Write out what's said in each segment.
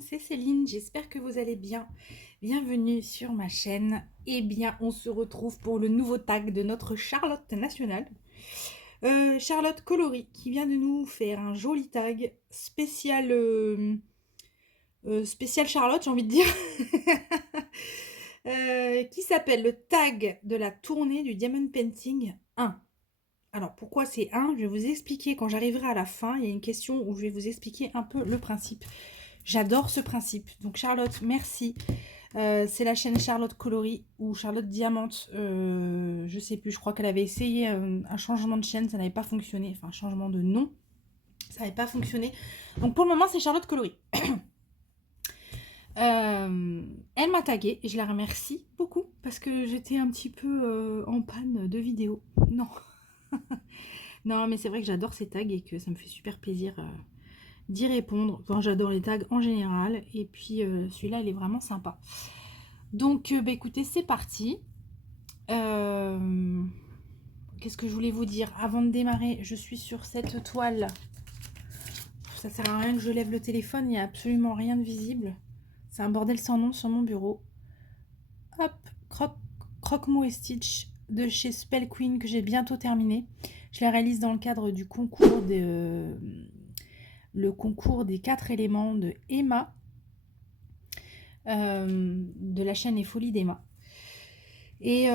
monde, c'est Céline, j'espère que vous allez bien. Bienvenue sur ma chaîne. Eh bien, on se retrouve pour le nouveau tag de notre Charlotte nationale. Charlotte Coloris qui vient de nous faire un joli tag spécial, spécial Charlotte, j'ai envie de dire. Qui s'appelle le tag de la tournée du Diamond Painting 1. Alors, pourquoi c'est 1? Je vais vous expliquer quand j'arriverai à la fin. Il y a une question où je vais vous expliquer un peu le principe. J'adore ce principe. Donc, Charlotte, merci. C'est la chaîne Charlotte Coloris ou Charlotte Diamante. Je sais plus, je crois qu'elle avait essayé un changement de chaîne. Ça n'avait pas fonctionné. Enfin, un changement de nom. Ça n'avait pas fonctionné. Donc, pour le moment, c'est Charlotte Coloris. Elle m'a taguée et je la remercie beaucoup parce que j'étais un petit peu en panne de vidéos. Non. Non, mais c'est vrai que j'adore ces tags et que ça me fait super plaisir d'y répondre. Enfin, j'adore les tags en général. Et puis, celui-là, il est vraiment sympa. Donc, bah, écoutez, c'est parti. Qu'est-ce que je voulais vous dire? Avant de démarrer, je suis sur cette toile. Ça sert à rien que je lève le téléphone. Il n'y a absolument rien de visible. C'est un bordel sans nom sur mon bureau. Hop, Croque-Mot et Stitch de chez Spell Queen que j'ai bientôt terminé. Je la réalise dans le cadre du concours le concours des 4 éléments de Emma, de la chaîne Les Folies d'Emma. Et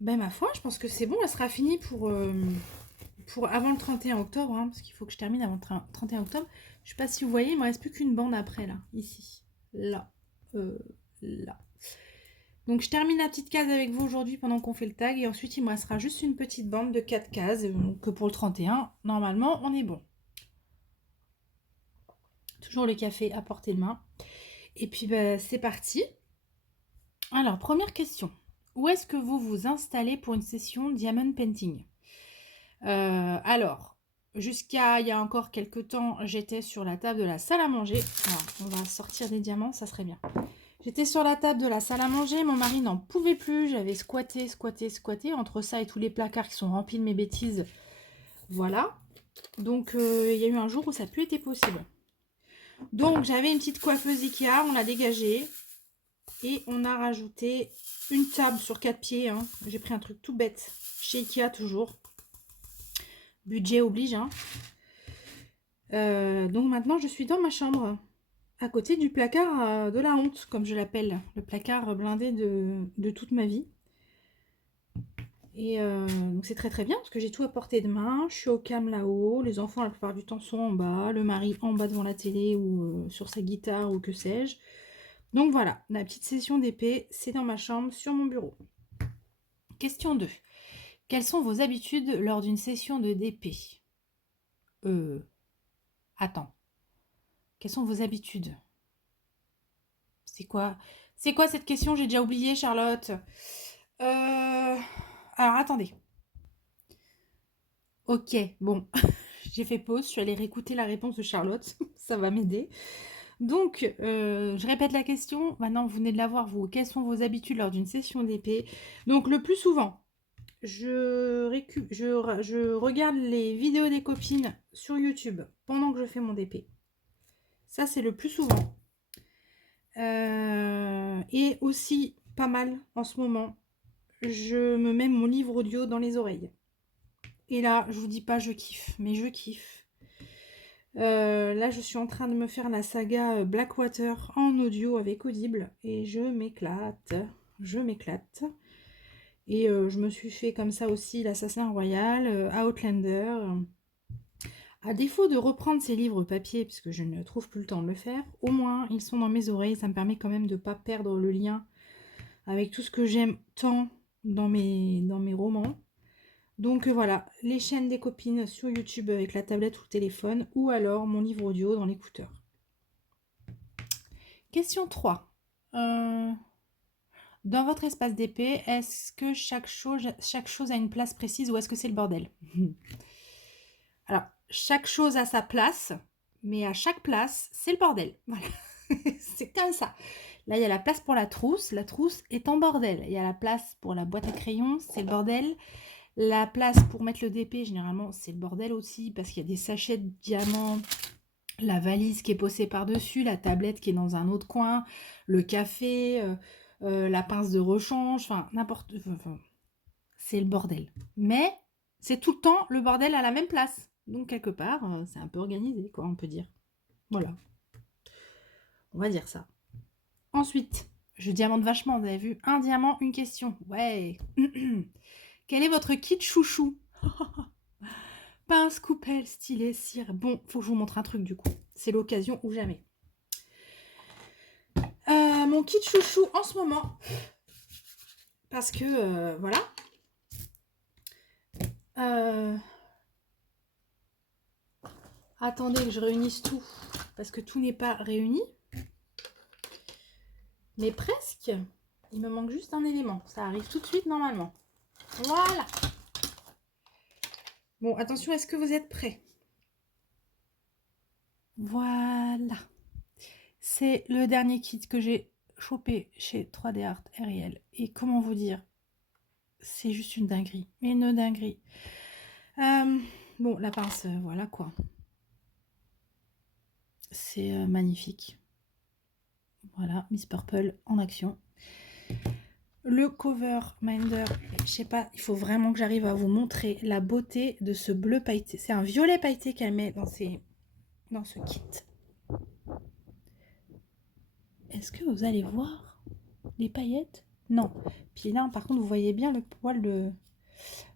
ben ma foi, je pense que c'est bon, elle sera finie pour avant le 31 octobre, hein, parce qu'il faut que je termine avant le 31 octobre. Je sais pas si vous voyez, il me reste plus qu'une bande après, là, ici, là, là. Donc je termine la petite case avec vous aujourd'hui pendant qu'on fait le tag, et ensuite il me restera juste une petite bande de 4 cases, que pour le 31, normalement, on est bon. Toujours le café à portée de main. Et puis bah, c'est parti. Alors, première question. Où est-ce que vous vous installez pour une session Diamond Painting? Alors, jusqu'à il y a encore quelques temps, j'étais sur la table de la salle à manger. Alors, on va sortir des diamants, ça serait bien. J'étais sur la table de la salle à manger, mon mari n'en pouvait plus, j'avais squatté, entre ça et tous les placards qui sont remplis de mes bêtises. Voilà. Donc, il y a eu un jour où ça n'a plus été possible. Donc, j'avais une petite coiffeuse Ikea, on l'a dégagée. Et on a rajouté une table sur 4 pieds. Hein. J'ai pris un truc tout bête. Chez Ikea, toujours. Budget oblige. Hein. Donc maintenant, je suis dans ma chambre. À côté du placard de la honte, comme je l'appelle. Le placard blindé de toute ma vie. Et donc c'est très très bien parce que j'ai tout à portée de main. Je suis au calme là-haut. Les enfants, la plupart du temps, sont en bas. Le mari en bas devant la télé ou sur sa guitare ou que sais-je. Donc voilà, la petite session d'épée, c'est dans ma chambre, sur mon bureau. Question 2. Quelles sont vos habitudes lors d'une session de DP? Attends. Quelles sont vos habitudes? C'est quoi cette question? J'ai déjà oublié, Charlotte. Alors, attendez. Ok, bon. J'ai fait pause, je suis allée réécouter la réponse de Charlotte. Ça va m'aider. Donc, je répète la question. Maintenant, vous venez de la voir, vous. Quelles sont vos habitudes lors d'une session d'épée? Donc, le plus souvent, je regarde les vidéos des copines sur YouTube pendant que je fais mon DP. Ça, c'est le plus souvent. Et aussi, pas mal en ce moment, je me mets mon livre audio dans les oreilles. Et là, je vous dis pas je kiffe, mais je kiffe. Là, je suis en train de me faire la saga Blackwater en audio avec Audible. Et je m'éclate. Je m'éclate. Et je me suis fait comme ça aussi l'Assassin Royal, Outlander. À défaut de reprendre ces livres papier, puisque je ne trouve plus le temps de le faire, au moins ils sont dans mes oreilles. Ça me permet quand même de ne pas perdre le lien avec tout ce que j'aime tant dans mes romans. Donc voilà, les chaînes des copines sur YouTube avec la tablette ou le téléphone, ou alors mon livre audio dans l'écouteur. Question 3. Dans votre espace d'épée, est-ce que chaque chose a une place précise ou est-ce que c'est le bordel? Alors, chaque chose a sa place, mais à chaque place, c'est le bordel. Voilà, c'est comme ça. Là, il y a la place pour la trousse. La trousse est en bordel. Il y a la place pour la boîte à crayons, c'est le bordel. La place pour mettre le DP, généralement, c'est le bordel aussi, parce qu'il y a des sachets de diamants la valise qui est posée par-dessus, la tablette qui est dans un autre coin, le café, la pince de rechange, enfin n'importe... Enfin, c'est le bordel. Mais c'est tout le temps le bordel à la même place. Donc quelque part, c'est un peu organisé, quoi, on peut dire. Voilà. On va dire ça. Ensuite, je diamante vachement, vous avez vu. Un diamant, une question. Ouais. Quel est votre kit chouchou? Pince, coupelle, stylet, cire. Bon, faut que je vous montre un truc du coup. C'est l'occasion ou jamais. Mon kit chouchou en ce moment. Parce que, voilà. Attendez que je réunisse tout. Parce que tout n'est pas réuni. Mais presque. Il me manque juste un élément. Ça arrive tout de suite normalement. Voilà. Bon, attention, est-ce que vous êtes prêts? Voilà. C'est le dernier kit que j'ai chopé chez 3D Art Ariel. Et comment vous dire? C'est juste une dinguerie. Une dinguerie. Bon, la pince, voilà quoi. C'est magnifique. Voilà, Miss Purple en action. Le cover Minder, je sais pas, il faut vraiment que j'arrive à vous montrer la beauté de ce bleu pailleté. C'est un violet pailleté qu'elle met dans ce kit. Est-ce que vous allez voir les paillettes? Non. Puis là, par contre, vous voyez bien le poil de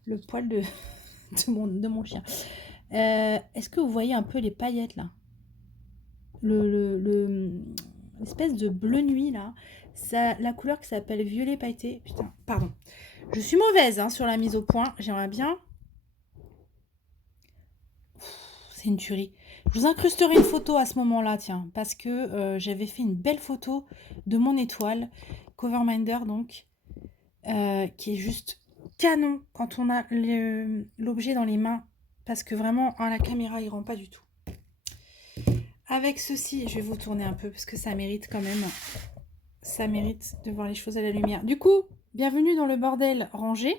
de mon chien. Est-ce que vous voyez un peu les paillettes là? L'espèce de bleu nuit là, ça, la couleur qui s'appelle violet pailleté. Putain, pardon. Je suis mauvaise hein, sur la mise au point. J'aimerais bien. C'est une tuerie. Je vous incrusterai une photo à ce moment-là, tiens, parce que j'avais fait une belle photo de mon étoile, Coverminder donc, qui est juste canon quand on a l'objet dans les mains, parce que vraiment, à la caméra, il rend pas du tout. Avec ceci, je vais vous tourner un peu, parce que ça mérite quand même, ça mérite de voir les choses à la lumière. Du coup, bienvenue dans le bordel rangé.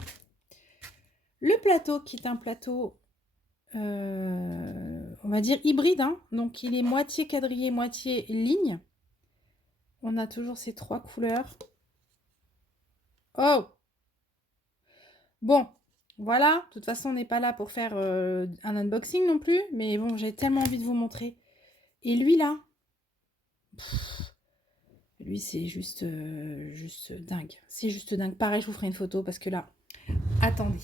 Le plateau, qui est un plateau... on va dire hybride, hein. Donc il est moitié quadrillé, moitié ligne. On a toujours ces trois couleurs. Oh, bon, voilà. De toute façon, on n'est pas là pour faire un unboxing non plus, mais bon, j'ai tellement envie de vous montrer. Et lui là, lui c'est juste dingue. C'est juste dingue. Pareil, je vous ferai une photo parce que là, attendez.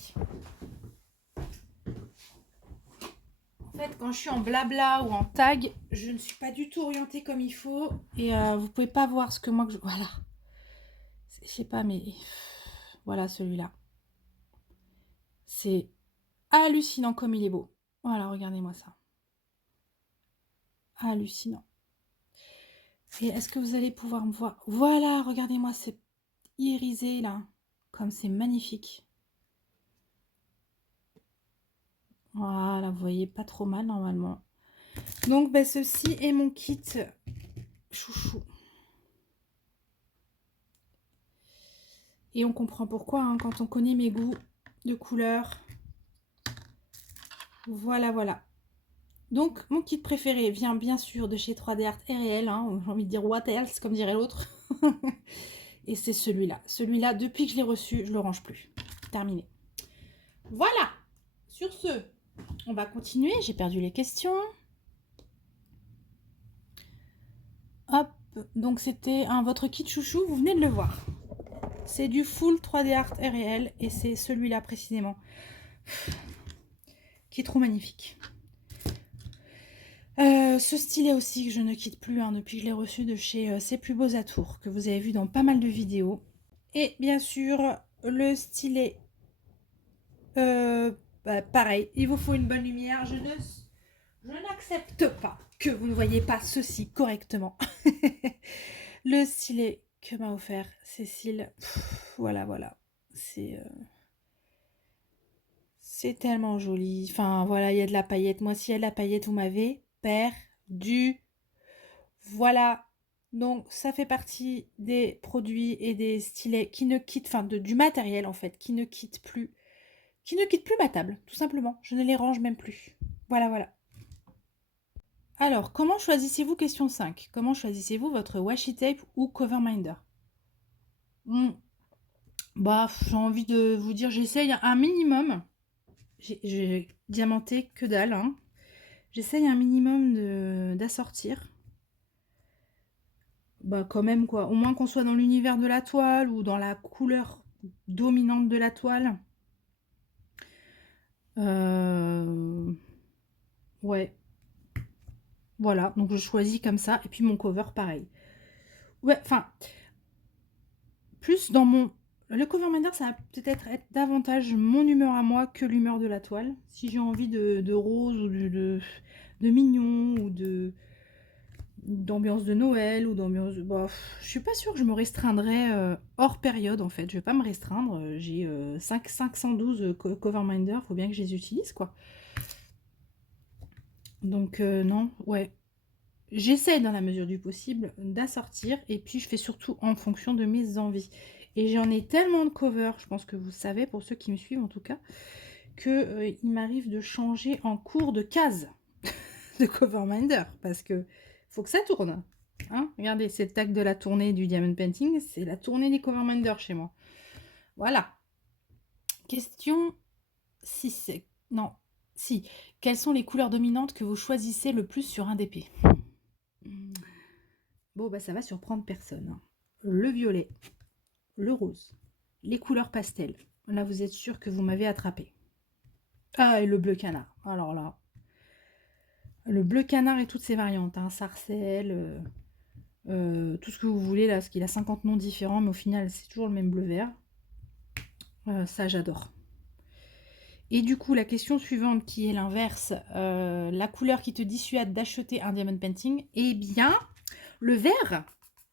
En fait, quand je suis en blabla ou en tag, je ne suis pas du tout orientée comme il faut. Et vous pouvez pas voir ce que moi... Voilà. Je sais pas, mais... Voilà, celui-là. C'est hallucinant comme il est beau. Voilà, regardez-moi ça. Hallucinant. Et est-ce que vous allez pouvoir me voir? Voilà, regardez-moi, c'est irisé, là. Comme c'est magnifique. Voilà, vous voyez pas trop mal normalement. Donc, ben, ceci est mon kit chouchou. Et on comprend pourquoi, hein, quand on connaît mes goûts de couleurs. Voilà, voilà. Donc, mon kit préféré vient bien sûr de chez 3D Art Ariel. Hein, j'ai envie de dire what else, comme dirait l'autre. Et c'est celui-là. Celui-là, depuis que je l'ai reçu, je le range plus. Terminé. Voilà. Sur ce, on va continuer. J'ai perdu les questions. Hop. Donc, c'était votre kit chouchou. Vous venez de le voir. C'est du full 3D Art Ariel. Et c'est celui-là précisément. Qui est trop magnifique. Ce stylet aussi que je ne quitte plus hein, depuis que je l'ai reçu de chez C'est Plus Beaux Atours, que vous avez vu dans pas mal de vidéos. Et bien sûr, le stylet, pareil, il vous faut une bonne lumière. Je n'accepte pas que vous ne voyez pas ceci correctement. Le stylet que m'a offert Cécile, voilà, voilà. C'est tellement joli. Enfin, voilà, il y a de la paillette. Moi, s'il y a de la paillette, vous m'avez perdu. Voilà. Donc, ça fait partie des produits et des stylets qui ne quittent, enfin, du matériel, en fait, qui ne quitte plus ma table, tout simplement. Je ne les range même plus. Voilà, voilà. Alors, comment choisissez-vous, question 5, comment choisissez-vous votre washi tape ou cover minder? Bah, j'ai envie de vous dire, j'essaye un minimum. J'ai diamanté que dalle, hein. J'essaye un minimum d'assortir. Bah, quand même, quoi. Au moins qu'on soit dans l'univers de la toile ou dans la couleur dominante de la toile. Ouais. Voilà, donc je choisis comme ça. Et puis mon cover, pareil. Ouais, enfin, plus dans mon... Le cover minder, ça va peut-être être davantage mon humeur à moi que l'humeur de la toile. Si j'ai envie de rose ou de mignon ou d'ambiance de Noël ou d'ambiance... Bah, je suis pas sûre que je me restreindrais hors période, en fait. Je vais pas me restreindre. J'ai 512 cover minder, faut bien que je les utilise, quoi. Donc, non, ouais. J'essaie dans la mesure du possible d'assortir et puis je fais surtout en fonction de mes envies. Et j'en ai tellement de covers, je pense que vous savez, pour ceux qui me suivent en tout cas, que il m'arrive de changer en cours de case de cover minder parce que faut que ça tourne. Hein, regardez, c'est le tag de la tournée du Diamond Painting, c'est la tournée des cover minder chez moi. Voilà. Question 6. Non, si. Quelles sont les couleurs dominantes que vous choisissez le plus sur un DP? Bon, bah ça va surprendre personne, hein. Le violet, le rose, les couleurs pastel. Là, vous êtes sûr que vous m'avez attrapé. Ah, et le bleu canard. Alors là, le bleu canard et toutes ses variantes, hein, sarcelle, tout ce que vous voulez là, parce qu'il a 50 noms différents, mais au final, c'est toujours le même bleu vert. Ça, j'adore. Et du coup, la question suivante, qui est l'inverse, la couleur qui te dissuade d'acheter un diamond painting, eh bien, le vert.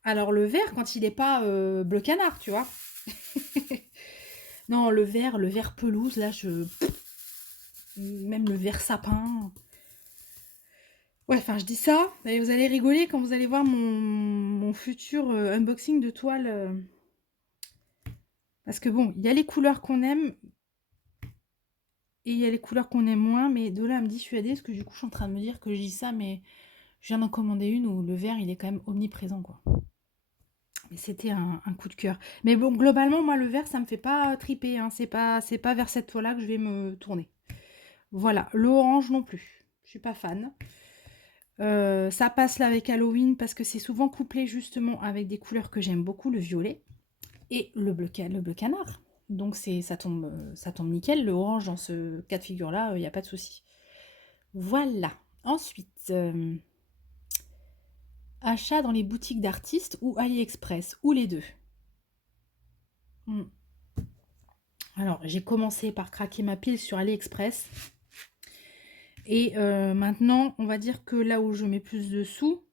Alors, le vert, quand il n'est pas bleu canard, tu vois. Non, le vert pelouse, là, même le vert sapin. Ouais, enfin, je dis ça, et vous allez rigoler quand vous allez voir mon futur unboxing de toile. Parce que bon, il y a les couleurs qu'on aime, et il y a les couleurs qu'on aime moins, mais de là à me dissuader, parce que du coup, je suis en train de me dire que je dis ça, mais je viens d'en commander une où le vert, il est quand même omniprésent, quoi. Mais c'était un coup de cœur. Mais bon, globalement, moi, le vert, ça me fait pas triper, hein. C'est pas vers cette toile-là que je vais me tourner. Voilà, l'orange non plus. Je suis pas fan. Ça passe là avec Halloween parce que c'est souvent couplé justement avec des couleurs que j'aime beaucoup, le violet et le bleu canard. Donc ça tombe nickel. Le orange dans ce cas de figure-là, il n'y a pas de souci. Voilà. Ensuite, achat dans les boutiques d'artistes ou AliExpress, ou les deux. Alors, j'ai commencé par craquer ma pile sur AliExpress. Et maintenant, on va dire que là où je mets plus de sous,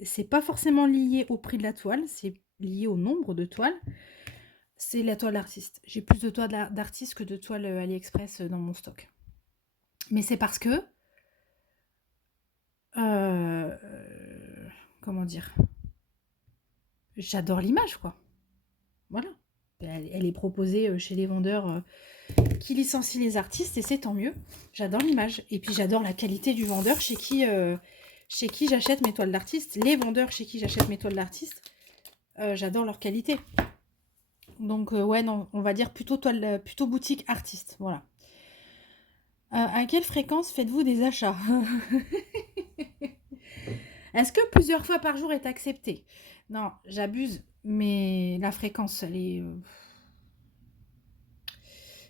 c'est pas forcément lié au prix de la toile, c'est lié au nombre de toiles. C'est la toile d'artiste. J'ai plus de toiles d'artiste que de toiles AliExpress dans mon stock. Mais c'est parce que... comment dire? J'adore l'image, quoi. Voilà. Elle est proposée chez les vendeurs qui licencient les artistes et c'est tant mieux. J'adore l'image. Et puis j'adore la qualité du vendeur chez qui j'achète mes toiles d'artiste. Les vendeurs chez qui j'achète mes toiles d'artiste, j'adore leur qualité. Donc ouais, non, on va dire plutôt boutique artiste, voilà. À quelle fréquence faites-vous des achats? Est-ce que plusieurs fois par jour est accepté? Non, j'abuse, mais la fréquence, elle est...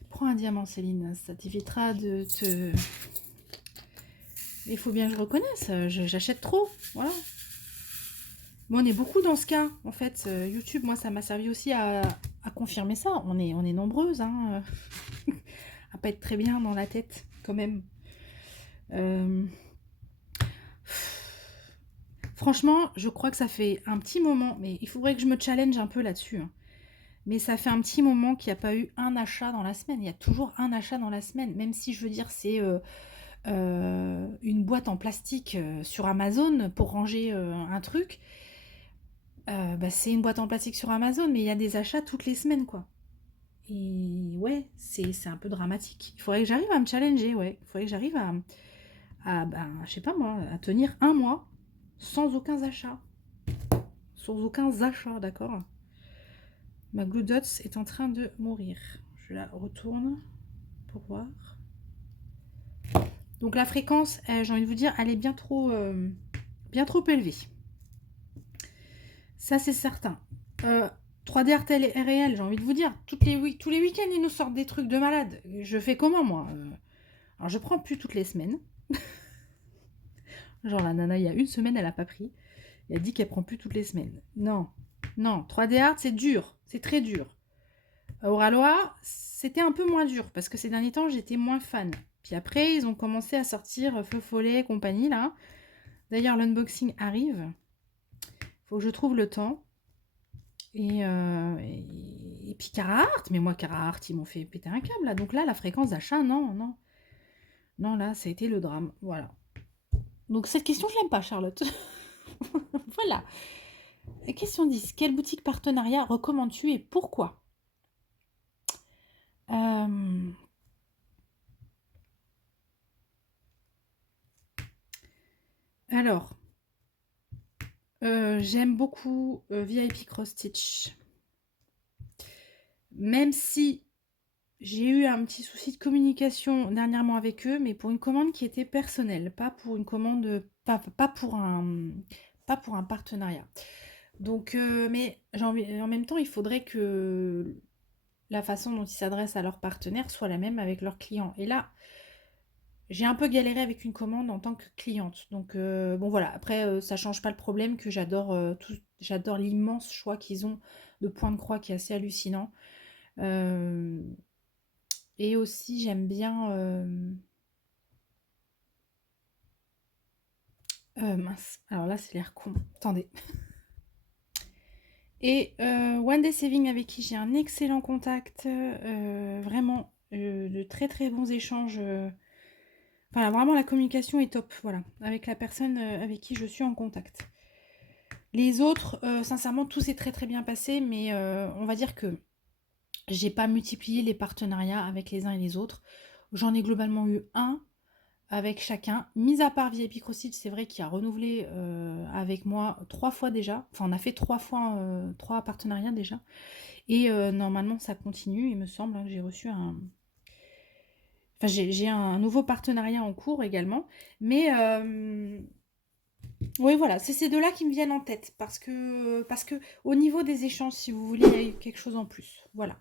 Prends un diamant, Céline, ça t'évitera de te... Il faut bien que je reconnaisse, j'achète trop, voilà. Bon, on est beaucoup dans ce cas, en fait. YouTube, moi, ça m'a servi aussi à confirmer ça. On est nombreuses, hein, à pas être très bien dans la tête, quand même. Franchement, je crois que ça fait un petit moment, mais il faudrait que je me challenge un peu là-dessus, hein. Mais ça fait un petit moment qu'il n'y a pas eu un achat dans la semaine. Il y a toujours un achat dans la semaine, même si je veux dire c'est une boîte en plastique sur Amazon pour ranger un truc. Bah, c'est une boîte en plastique sur Amazon, mais il y a des achats toutes les semaines, quoi. Et ouais, c'est un peu dramatique. Il faudrait que j'arrive à me challenger, ouais. Il faudrait que j'arrive je sais pas moi, à tenir un mois sans aucun achat. Sans aucun achat, d'accord? Ma Glue Dots est en train de mourir. Je la retourne pour voir. Donc la fréquence, j'ai envie de vous dire, elle est bien trop élevée. Ça, c'est certain. 3D Art réel, j'ai envie de vous dire, tous les week-ends, ils nous sortent des trucs de malade. Je fais comment, moi? Alors, je prends plus toutes les semaines. Genre, la nana, il y a une semaine, elle a pas pris. Elle a dit qu'elle prend plus toutes les semaines. Non, non, 3D Art, c'est dur. C'est très dur. Oraloa, c'était un peu moins dur, parce que ces derniers temps, j'étais moins fan. Puis après, ils ont commencé à sortir Feu Follet et compagnie, là. D'ailleurs, l'unboxing arrive. Faut que je trouve le temps. Et puis Carhartt, mais moi Carhartt, ils m'ont fait péter un câble là. Donc là, la fréquence d'achat, non, non. Non, là, ça a été le drame. Voilà. Donc cette question, je l'aime pas, Charlotte. Voilà. Question 10. Quelle boutique partenariat recommandes-tu et pourquoi? Alors, j'aime beaucoup VIP Cross Stitch. Même si j'ai eu un petit souci de communication dernièrement avec eux, mais pour une commande qui était personnelle, pas pour une commande, pas pour un partenariat. Donc, mais en même temps, il faudrait que la façon dont ils s'adressent à leurs partenaires soit la même avec leurs clients. Et là, j'ai un peu galéré avec une commande en tant que cliente. Donc, bon voilà, après, ça change pas le problème que j'adore l'immense choix qu'ils ont de points de croix qui est assez hallucinant. Et aussi, j'aime bien... mince, alors là, c'est l'air con. Attendez. Et One Day Saving, avec qui j'ai un excellent contact. Vraiment, de très très bons échanges. Enfin, vraiment, la communication est top, voilà, avec la personne avec qui je suis en contact. Les autres, sincèrement, tout s'est très très bien passé, mais on va dire que j'ai pas multiplié les partenariats avec les uns et les autres. J'en ai globalement eu un avec chacun, mis à part VIP CrossFit, c'est vrai qu'il a renouvelé avec moi 3 fois déjà. Enfin, on a fait 3 fois 3 partenariats déjà. Et normalement, ça continue. Il me semble hein, que j'ai reçu un... Enfin, j'ai un nouveau partenariat en cours également. Mais oui, voilà, c'est ces deux-là qui me viennent en tête. Parce que au niveau des échanges, si vous voulez, il y a eu quelque chose en plus. Voilà.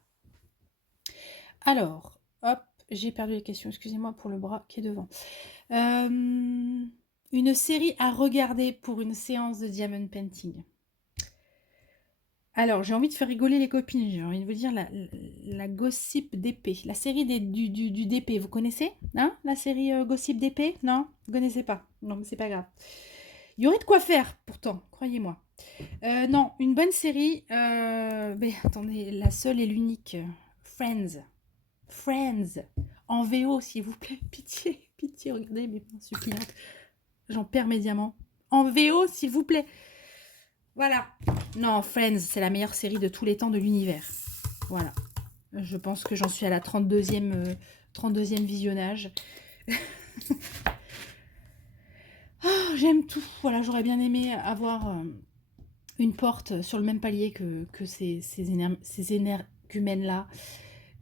Alors, hop, j'ai perdu les questions. Excusez-moi pour le bras qui est devant. Une série à regarder pour une séance de diamond painting. Alors, j'ai envie de faire rigoler les copines. J'ai envie de vous dire la Gossip d'épée. La série du DP, vous connaissez hein la série Gossip d'épée. Non, vous connaissez pas. Non, mais c'est pas grave. Il y aurait de quoi faire, pourtant, croyez-moi. Non, une bonne série. Mais attendez, la seule et l'unique. Friends. Friends. En VO, s'il vous plaît. Pitié, pitié, regardez mes mains suppliantes. J'en perds mes diamants. En VO, s'il vous plaît. Voilà. Non, Friends, c'est la meilleure série de tous les temps de l'univers. Voilà. Je pense que j'en suis à la 32e visionnage. Oh, j'aime tout. Voilà, j'aurais bien aimé avoir une porte sur le même palier que ces énergumènes-là.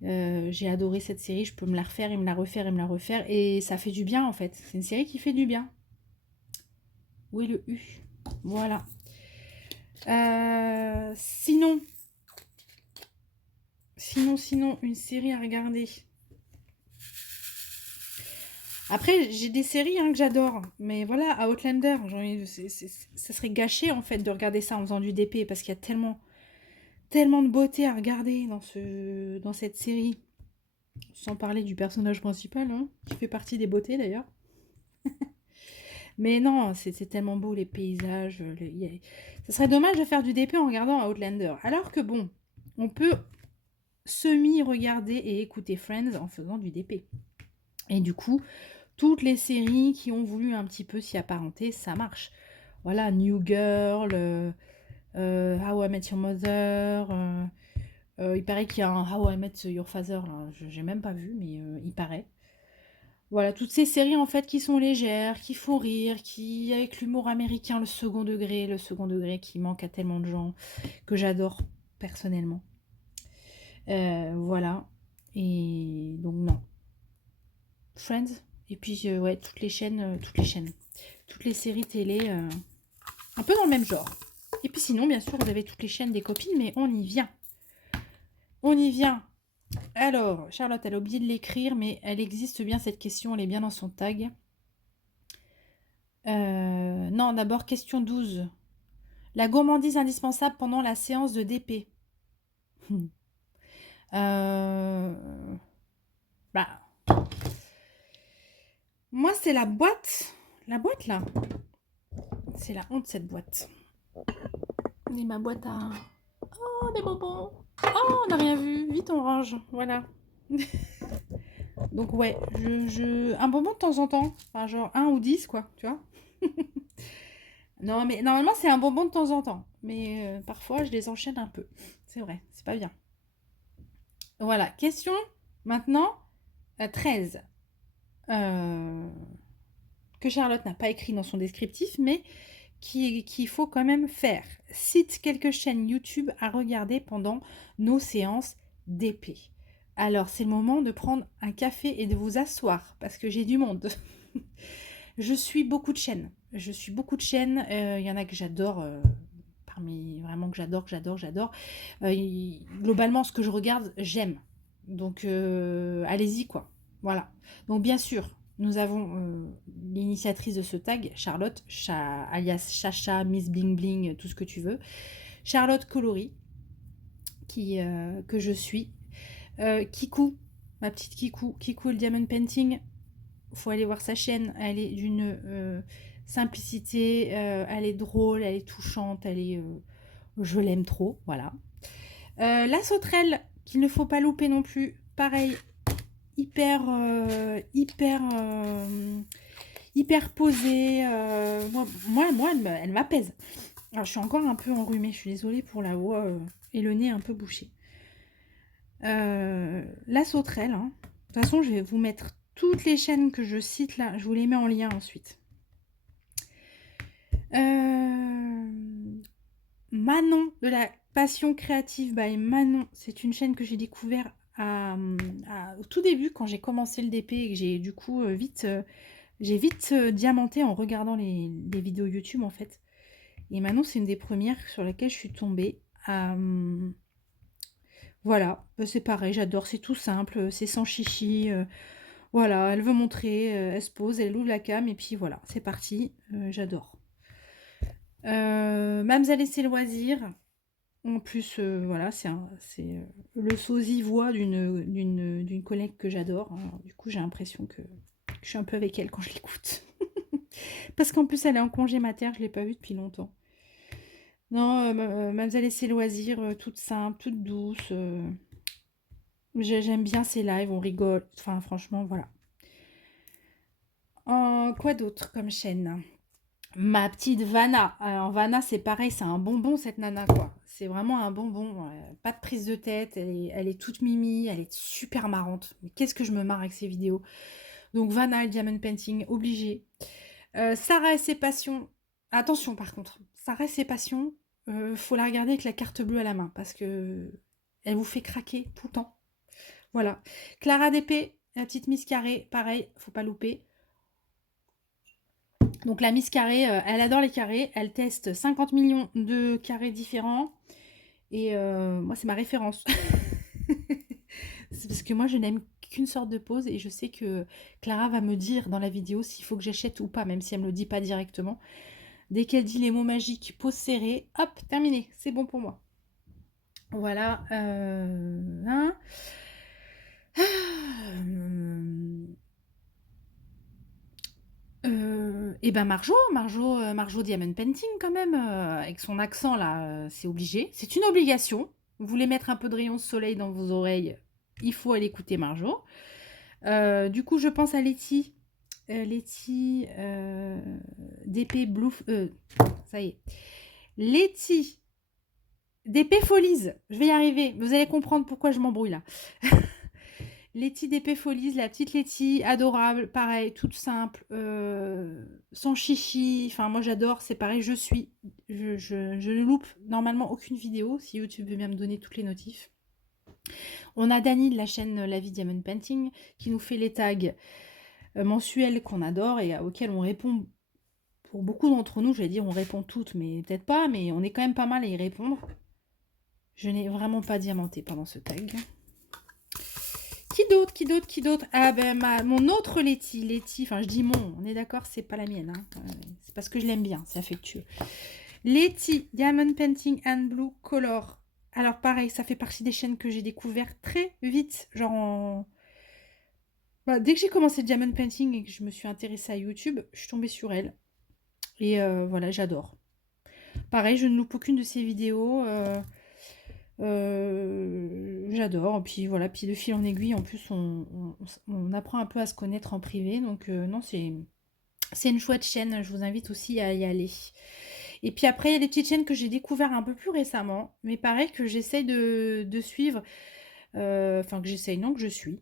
J'ai adoré cette série. Je peux me la refaire et me la refaire et me la refaire. Et ça fait du bien, en fait. C'est une série qui fait du bien. Où est le U? Voilà. Sinon, une série à regarder. Après, j'ai des séries que j'adore. Mais voilà, Outlander, ça serait gâché en fait de regarder ça en faisant du DP parce qu'il y a tellement de beauté à regarder dans cette série. Sans parler du personnage principal, qui fait partie des beautés d'ailleurs. Mais non, c'est tellement beau les paysages. Ça serait dommage de faire du DP en regardant Outlander. Alors que bon, on peut semi-regarder et écouter Friends en faisant du DP. Et du coup, toutes les séries qui ont voulu un petit peu s'y apparenter, ça marche. Voilà, New Girl, How I Met Your Mother. Il paraît qu'il y a un How I Met Your Father, là. J'ai même pas vu, mais il paraît. Voilà, toutes ces séries en fait qui sont légères, qui font rire, qui avec l'humour américain, le second degré qui manque à tellement de gens, que j'adore personnellement. Voilà. Et donc non. Friends. Et puis ouais, toutes les séries télé, un peu dans le même genre. Et puis sinon, bien sûr, vous avez toutes les chaînes des copines, mais on y vient. On y vient. Alors, Charlotte, elle a oublié de l'écrire, mais elle existe bien cette question, elle est bien dans son tag. Non, d'abord, question 12. La gourmandise indispensable pendant la séance de DP. Euh, Bah, moi, c'est la boîte. La boîte, là. C'est la honte, cette boîte. Et ma boîte à... Oh, des bonbons. Oh, on n'a rien vu. Vite, on range. Voilà. Donc, ouais, un bonbon de temps en temps. Enfin, genre 1 ou 10, quoi, tu vois. Non, mais normalement, c'est un bonbon de temps en temps. Mais parfois, je les enchaîne un peu. C'est vrai, c'est pas bien. Voilà, question maintenant 13. Que Charlotte n'a pas écrit dans son descriptif, mais qu'il faut quand même faire. Cite quelques chaînes YouTube à regarder pendant nos séances d'épée. Alors, c'est le moment de prendre un café et de vous asseoir, parce que j'ai du monde. Je suis beaucoup de chaînes. Il y en a que j'adore, parmi vraiment que j'adore. Globalement, ce que je regarde, j'aime. Donc, allez-y, quoi. Voilà. Donc, bien sûr, nous avons l'initiatrice de ce tag, Charlotte, alias Chacha, Miss Bling Bling, tout ce que tu veux. Charlotte Colory, que je suis. Kikou, ma petite Kikou le Diamond Painting. Faut aller voir sa chaîne. Elle est d'une simplicité, elle est drôle, elle est touchante, je l'aime trop, voilà. La sauterelle, qu'il ne faut pas louper non plus. Pareil, hyper posée. Moi elle m'apaise. Alors, je suis encore un peu enrhumée, je suis désolée pour la voix et le nez un peu bouché. La sauterelle, hein. De toute façon, je vais vous mettre toutes les chaînes que je cite là, je vous les mets en lien ensuite. Manon de la Passion Créative by Manon, c'est une chaîne que j'ai découvert au tout début quand j'ai commencé le DP et que j'ai du coup j'ai vite diamanté en regardant les vidéos YouTube en fait. Et Manon, c'est une des premières sur laquelle je suis tombée. Voilà, c'est pareil, j'adore, c'est tout simple, c'est sans chichi. Voilà, elle veut montrer, elle se pose, elle ouvre la cam et puis voilà, c'est parti, j'adore. Mamselle et ses loisirs. En plus, voilà, c'est le sosie voix d'une collègue que j'adore. Alors, du coup, j'ai l'impression que je suis un peu avec elle quand je l'écoute. Parce qu'en plus, elle est en congé mater, je ne l'ai pas vue depuis longtemps. Non, Mamselle et ses loisirs, toute simple, toute douce. J'aime bien ses lives, on rigole. Enfin, franchement, voilà. Quoi d'autre comme chaîne? Ma petite Vanna. Alors Vanna, c'est pareil, c'est un bonbon cette nana, quoi. C'est vraiment un bonbon. Pas de prise de tête, elle est toute mimi, elle est super marrante. Mais qu'est-ce que je me marre avec ces vidéos. Donc Vanna et Diamond Painting, obligé. Sarah et ses passions. Attention par contre, Sarah et ses passions, faut la regarder avec la carte bleue à la main parce que elle vous fait craquer tout le temps. Voilà. Clara DP, la petite Miss Carré, pareil, faut pas louper. Donc la Miss Carré, elle adore les carrés, elle teste 50 millions de carrés différents. Et moi, c'est ma référence. C'est parce que moi, je n'aime qu'une sorte de pose et je sais que Clara va me dire dans la vidéo s'il faut que j'achète ou pas, même si elle me le dit pas directement. Dès qu'elle dit les mots magiques, pose serrée, hop, terminé, c'est bon pour moi. Voilà. Hein. Et ben Marjo Diamond Painting quand même, avec son accent là, c'est obligé. C'est une obligation. Vous voulez mettre un peu de rayon de soleil dans vos oreilles, il faut aller écouter Marjo. Du coup, je pense à Letty. Letty DP Blue. Ça y est. Letty DP Folies. Je vais y arriver. Vous allez comprendre pourquoi je m'embrouille là. Letty d'Épée Folies, la petite Letty, adorable, pareil, toute simple, sans chichi. Enfin, moi j'adore, c'est pareil, je ne loupe normalement aucune vidéo, si YouTube veut bien me donner toutes les notifs. On a Dani de la chaîne La Vie Diamond Painting qui nous fait les tags mensuels qu'on adore et auxquels on répond. Pour beaucoup d'entre nous, j'allais dire on répond toutes, mais peut-être pas, mais on est quand même pas mal à y répondre. Je n'ai vraiment pas diamanté pendant ce tag. Qui d'autre? Ah ben mon autre Letty, enfin je dis mon, on est d'accord, c'est pas la mienne, hein. C'est parce que je l'aime bien, c'est affectueux. Letty, Diamond Painting and Blue Color. Alors pareil, ça fait partie des chaînes que j'ai découvert très vite, genre dès que j'ai commencé Diamond Painting et que je me suis intéressée à YouTube, je suis tombée sur elle. Et voilà, j'adore. Pareil, je ne loupe aucune de ses vidéos. J'adore. Puis voilà, puis de fil en aiguille, en plus, on apprend un peu à se connaître en privé. Donc non, c'est une chouette chaîne. Je vous invite aussi à y aller. Et puis après, il y a des petites chaînes que j'ai découvert un peu plus récemment. Mais pareil, que j'essaye de suivre. Enfin, que j'essaye, non, que je suis.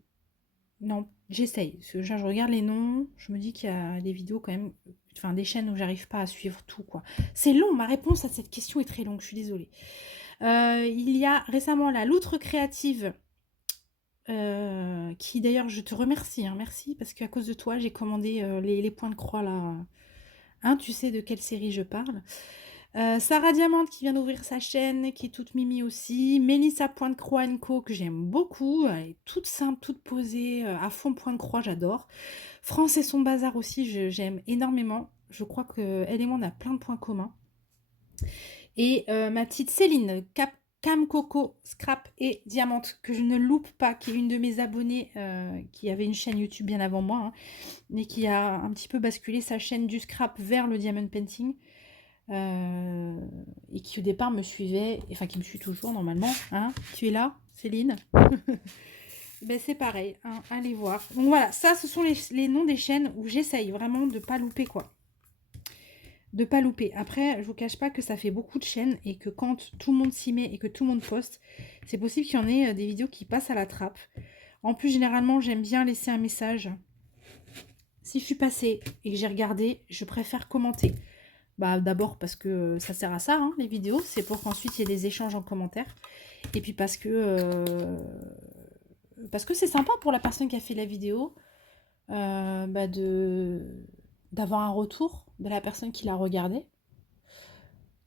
Non, j'essaye. Parce que je regarde les noms. Je me dis qu'il y a des vidéos quand même. Enfin, des chaînes où j'arrive pas à suivre tout, quoi. C'est long, ma réponse à cette question est très longue, je suis désolée. Il y a récemment la Loutre Créative, qui d'ailleurs, je te remercie, hein, merci, parce qu'à cause de toi, j'ai commandé les points de croix, là. Hein, tu sais de quelle série je parle. Sarah Diamante qui vient d'ouvrir sa chaîne, qui est toute mimi aussi. Mélissa Point de Croix Co que j'aime beaucoup. Elle est toute simple, toute posée, à fond point de croix, j'adore. France et son bazar aussi, j'aime énormément. Je crois qu'elle et moi, on a plein de points communs. Et ma petite Céline, Cam Coco, Scrap et Diamante, que je ne loupe pas, qui est une de mes abonnées, qui avait une chaîne YouTube bien avant moi, hein, mais qui a un petit peu basculé sa chaîne du scrap vers le diamond painting. Et qui au départ me suivait, enfin qui me suit toujours normalement, hein. Tu es là, Céline? Ben c'est pareil, hein, allez voir. Donc voilà, ça ce sont les noms des chaînes où j'essaye vraiment de pas louper, quoi. De pas louper. Après, je vous cache pas que ça fait beaucoup de chaînes et que quand tout le monde s'y met et que tout le monde poste, c'est possible qu'il y en ait des vidéos qui passent à la trappe. En plus, généralement, j'aime bien laisser un message. Si je suis passée et que j'ai regardé, je préfère commenter. Bah, d'abord parce que ça sert à ça, hein, les vidéos. C'est pour qu'ensuite il y ait des échanges en commentaire. Et puis parce que c'est sympa pour la personne qui a fait la vidéo d'avoir un retour de la personne qui l'a regardée.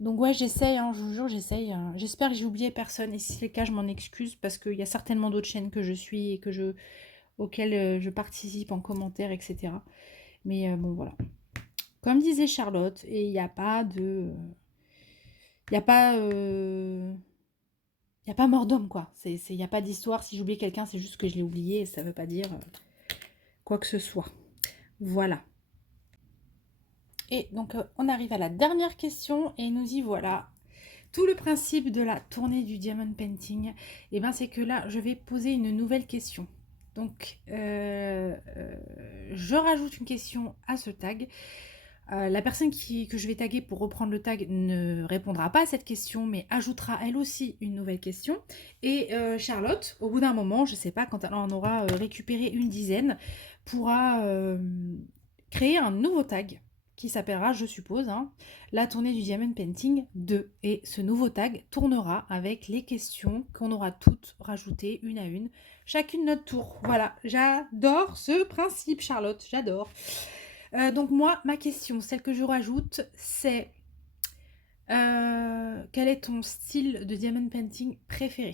Donc ouais, j'essaye, hein, je vous jure, j'essaye. J'espère que j'ai oublié personne. Et si c'est le cas, je m'en excuse parce qu'il y a certainement d'autres chaînes que je suis et auxquelles je participe en commentaire, etc. Mais bon, voilà. Comme disait Charlotte, et il n'y a pas de... Il n'y a pas... Il n'y a pas mort d'homme, quoi. Il n'y a pas d'histoire. Si j'oublie quelqu'un, c'est juste que je l'ai oublié. Et ça ne veut pas dire quoi que ce soit. Voilà. Et donc, on arrive à la dernière question. Et nous y voilà. Tout le principe de la tournée du Diamond Painting, eh ben, c'est que là, je vais poser une nouvelle question. Donc, je rajoute une question à ce tag. La personne que je vais taguer pour reprendre le tag ne répondra pas à cette question, mais ajoutera elle aussi une nouvelle question. Et Charlotte, au bout d'un moment, je ne sais pas, quand elle en aura récupéré une dizaine, pourra créer un nouveau tag qui s'appellera, je suppose, hein, la tournée du Diamond Painting 2. Et ce nouveau tag tournera avec les questions qu'on aura toutes rajoutées une à une, chacune notre tour. Voilà, j'adore ce principe, Charlotte, j'adore. Donc moi, ma question, celle que je rajoute, c'est quel est ton style de diamond painting préféré?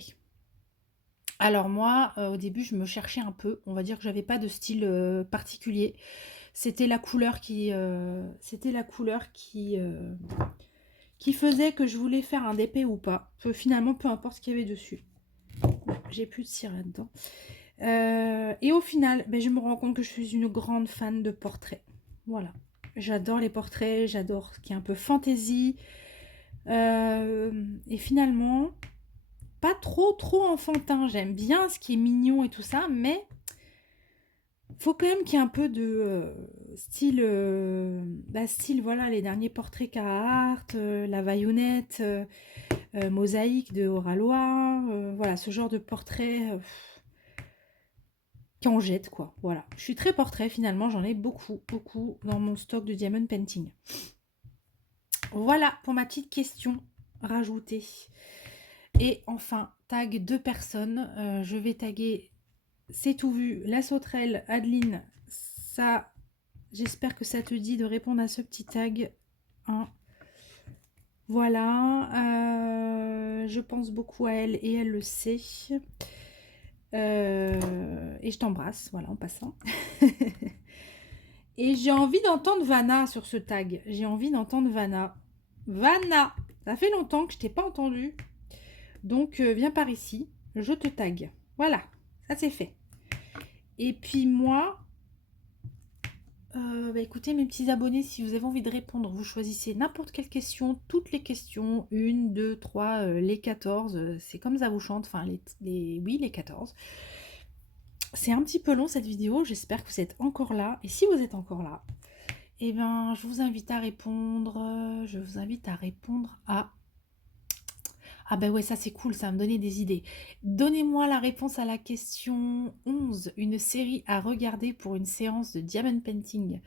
Alors moi, au début, je me cherchais un peu. On va dire que j'avais pas de style particulier. C'était la couleur qui faisait que je voulais faire un DP ou pas. Finalement, peu importe ce qu'il y avait dessus. J'ai plus de cire là-dedans. Et au final, ben, je me rends compte que je suis une grande fan de portraits. Voilà. J'adore les portraits, j'adore ce qui est un peu fantasy. Et finalement, pas trop enfantin. J'aime bien ce qui est mignon et tout ça, mais faut quand même qu'il y ait un peu de style, voilà, les derniers portraits Carhartt, la Vaillonnette, Mosaïque de Oralois, voilà, ce genre de portrait. en jette, quoi. Voilà. Je suis très portrait, finalement. J'en ai beaucoup, beaucoup dans mon stock de Diamond Painting. Voilà pour ma petite question rajoutée. Et enfin, tag 2 personnes. Je vais taguer C'est tout vu, la sauterelle, Adeline. Ça, j'espère que ça te dit de répondre à ce petit tag. Hein. Voilà. Je pense beaucoup à elle et elle le sait. Et je t'embrasse, voilà, en passant. Et j'ai envie d'entendre Vanna sur ce tag. J'ai envie d'entendre Vanna. Vanna, ça fait longtemps que je t'ai pas entendu. Donc, viens par ici. Je te tag. Voilà, ça c'est fait. Et puis moi, écoutez mes petits abonnés, si vous avez envie de répondre, vous choisissez n'importe quelle question, toutes les questions, 1, 2, 3, les 14, c'est comme ça vous chante, enfin oui, les 14. C'est un petit peu long cette vidéo, j'espère que vous êtes encore là, et si vous êtes encore là, eh bien je vous invite à répondre, à... Ah ben ouais, ça c'est cool, ça va me donner des idées. Donnez-moi la réponse à la question 11, une série à regarder pour une séance de Diamond Painting.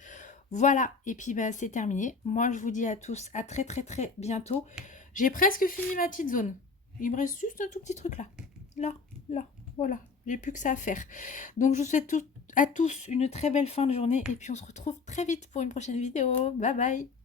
Voilà, et puis bah, c'est terminé. Moi, je vous dis à tous à très très très bientôt. J'ai presque fini ma petite zone. Il me reste juste un tout petit truc là. Là, voilà. J'ai plus que ça à faire. Donc, je vous souhaite à tous une très belle fin de journée et puis on se retrouve très vite pour une prochaine vidéo. Bye bye.